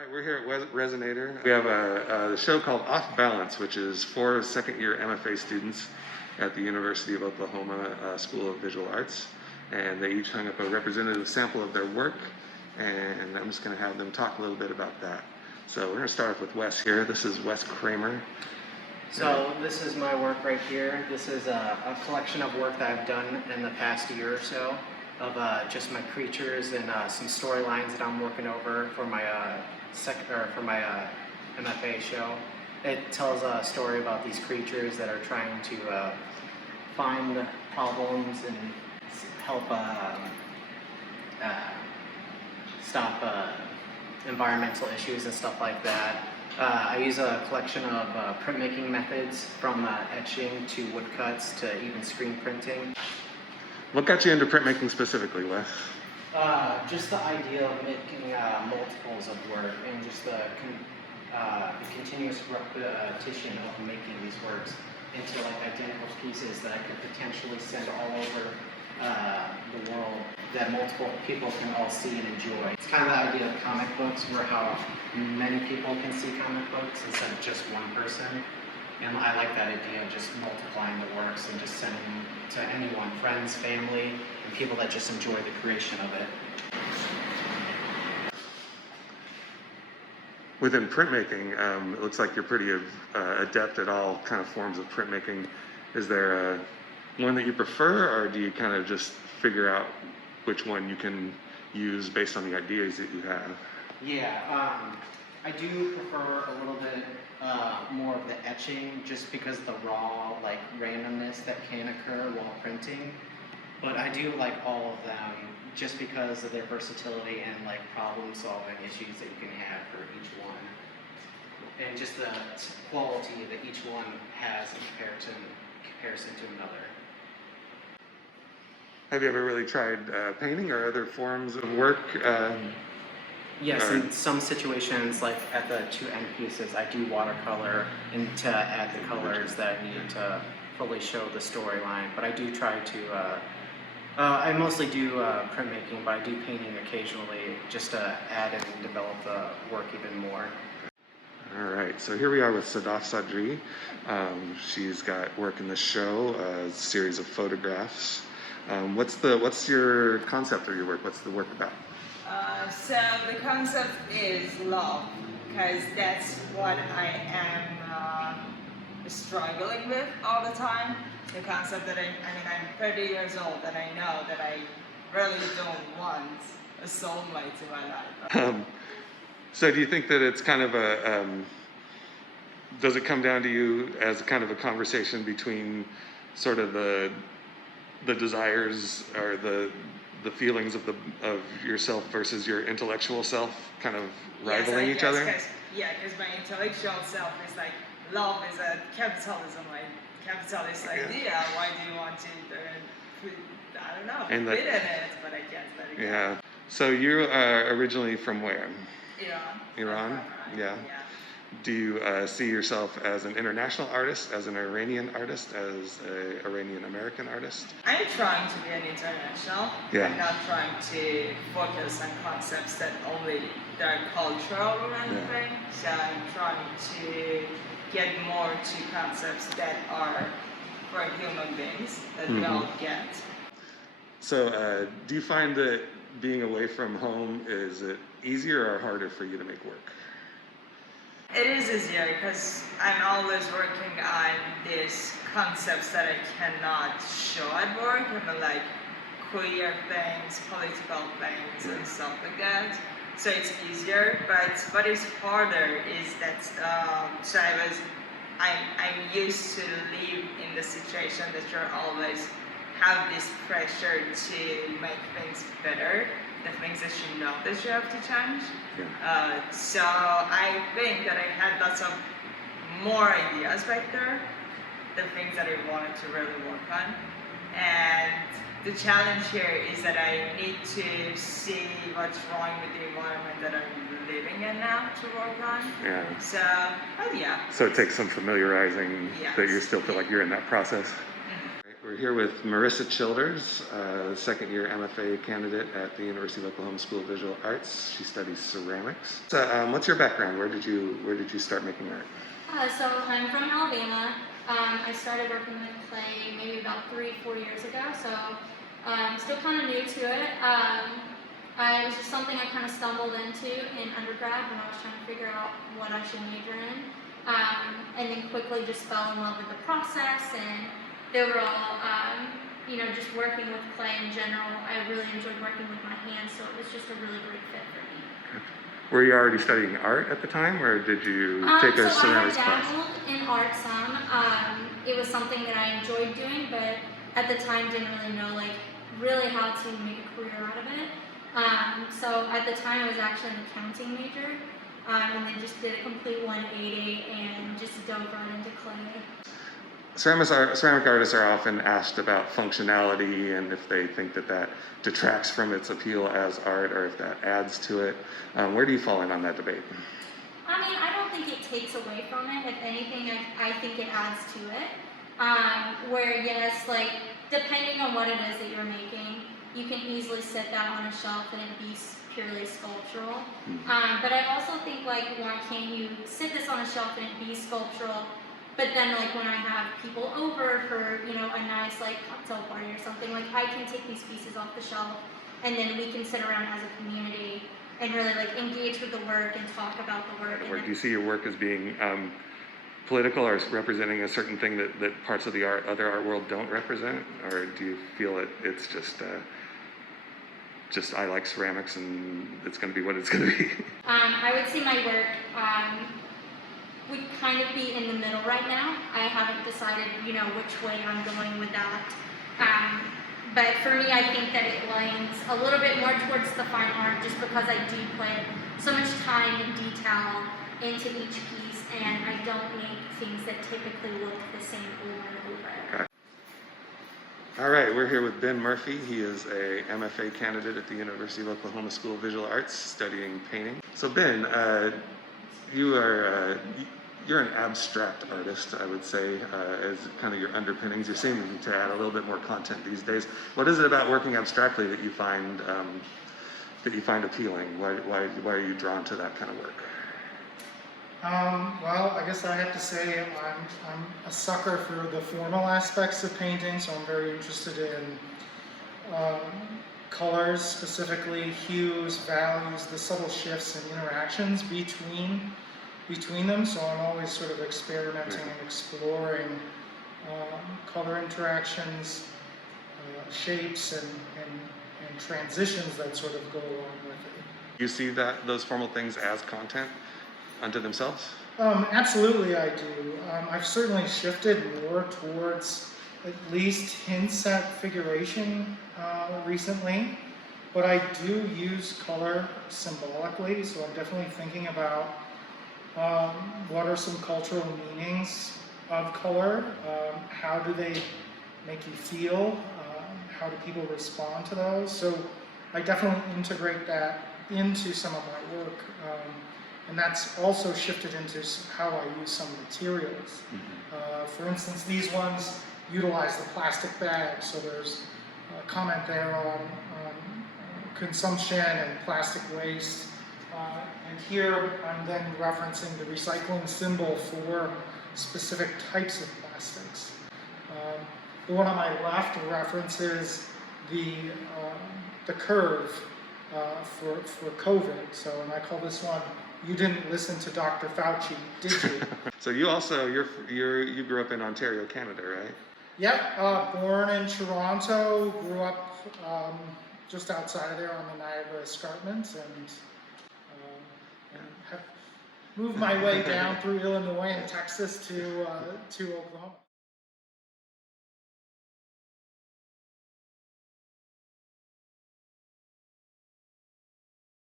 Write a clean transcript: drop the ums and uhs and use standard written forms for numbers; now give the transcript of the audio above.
All right, we're here at Resonator. We have a show called Off Balance, which is for second-year MFA students at the University of Oklahoma School of Visual Arts. And they each hung up a representative sample of their work, and I'm just going to have them talk a little bit about that. So we're going to start off with Wes here. This is Wes Kramer. So this is my work right here. This is a collection of work that I've done in the past year or so of just my creatures and some storylines that I'm working over for my MFA show. It tells a story about these creatures that are trying to find problems and help stop environmental issues and stuff like that. I use a collection of printmaking methods from etching to woodcuts to even screen printing. What got you into printmaking specifically, Wes? Just the idea of making multiples of work and just the continuous repetition of making these works into like identical pieces that I could potentially send all over the world that multiple people can all see and enjoy. It's kind of the idea of comic books, where how many people can see comic books instead of just one person. And I like that idea of just multiplying the works and just sending them to anyone, friends, family, and people that just enjoy the creation of it. Within printmaking, it looks like you're pretty adept at all kind of forms of printmaking. Is there one that you prefer, or do you kind of just figure out which one you can use based on the ideas that you have? Yeah, I do prefer a little bit more of the etching, just because of the raw like randomness that can occur while printing. But I do like all of them just because of their versatility and like problem solving issues that you can have for each one, and just the quality that each one has in comparison to another. Have you ever really tried painting or other forms of work? Yes, in some situations, like at the two end pieces, I do watercolor and to add the colors that I need to fully show the storyline. But I do try to, I mostly do printmaking, but I do painting occasionally just to add and develop the work even more. All right, so here we are with Sadaf Sadri. She's got work in the show, a series of photographs. What's your concept of your work? What's the work about? So the concept is love, because that's what I am struggling with all the time. The concept that I'm 30 years old and I know that I really don't want a soulmate in my life. So do you think that it's kind of does it come down to you as kind of a conversation between sort of the desires or the feelings of yourself versus your intellectual self kind of rivaling each other? Because my intellectual self is like, love is a capitalist idea. Why do you want to fit in it, but I can't let it go. Yeah. So you are originally from where? Iran? Yeah. Do you see yourself as an international artist, as an Iranian artist, as an Iranian American artist? I'm trying to be an international. Yeah. I'm not trying to focus on concepts that are cultural or anything. Yeah. So I'm trying to get more to concepts that are for human beings that we all get. So do you find that being away from home, is it easier or harder for you to make work? It is easier because I'm always working on these concepts that I cannot show at work. I mean, like queer things, political things, and stuff like that. So it's easier, but what is harder is that I'm used to live in the situation that you're always have this pressure to make things better, the things that you know that you have to change. Yeah. So I think that I had lots of more ideas back there, the things that I wanted to really work on. And the challenge here is that I need to see what's wrong with the environment that I'm living in now to work on. Yeah. So, but yeah. So it takes some familiarizing Yes. that you still feel like you're in that process. Mm-hmm. We're here with Marissa Childers, second-year MFA candidate at the University of Oklahoma School of Visual Arts. She studies ceramics. So, what's your background? Where did you start making art? So I'm from Alabama. I started working with clay maybe about 3-4 years ago, so I'm still kind of new to it. It was just something I kind of stumbled into in undergrad when I was trying to figure out what I should major in, and then quickly just fell in love with the process and the overall, just working with clay in general. I really enjoyed working with my hands, so it was just a really great fit for me. Were you already studying art at the time, or did you take a ceramics I class? dabbled in art some. It was something that I enjoyed doing, but at the time didn't really know really how to make a career out of it. So at the time I was actually an accounting major, and then just did a complete 180 and just dove right into clay. Ceramic artists are often asked about functionality and if they think that detracts from its appeal as art or if that adds to it. Where do you fall in on that debate? I mean, I don't think it takes away from it. If anything, I think it adds to it. Where yes, depending on what it is that you're making, you can easily set that on a shelf and it be purely sculptural. Mm-hmm. But I also think why can't you sit this on a shelf and it be sculptural? But then when I have people over for a nice cocktail party or something, I can take these pieces off the shelf and then we can sit around as a community and really engage with the work and talk about the work. Or do you see your work as being political or representing a certain thing that parts of the other art world don't represent? Or do you feel it's just I like ceramics and it's going to be what it's going to be? I would say my work would kind of be in the middle right now. I haven't decided, which way I'm going with that. But for me, I think that it leans a little bit more towards the fine art just because I do put so much time and detail into each piece and I don't make things that typically look the same over and over. Okay. All right, we're here with Ben Murphy. He is a MFA candidate at the University of Oklahoma School of Visual Arts studying painting. So Ben, you're an abstract artist, I would say, as kind of your underpinnings. You're seeming to add a little bit more content these days. What is it about working abstractly that you find appealing? Why are you drawn to that kind of work? Well, I guess I have to say I'm a sucker for the formal aspects of painting, so I'm very interested in colors, specifically hues, values, the subtle shifts and interactions between them. So I'm always sort of experimenting and exploring color interactions, shapes, and transitions that sort of go along with it. You see those formal things as content unto themselves? Absolutely, I do. I've certainly shifted more towards at least hints at figuration recently, but I do use color symbolically, so I'm definitely thinking about what are some cultural meanings of color, how do they make you feel, how do people respond to those, so I definitely integrate that into some of my work. And that's also shifted into how I use some materials. Mm-hmm. For instance, these ones utilize the plastic bag, so there's a comment there on consumption and plastic waste. And here I'm then referencing the recycling symbol for specific types of plastics. The one on my left references the curve for COVID. So, and I call this one, "You didn't listen to Dr. Fauci, did you?" So you also, you grew up in Ontario, Canada, right? Yep, born in Toronto, grew up just outside of there on the Niagara Escarpment, and have moved my way down through Illinois and Texas to Oklahoma.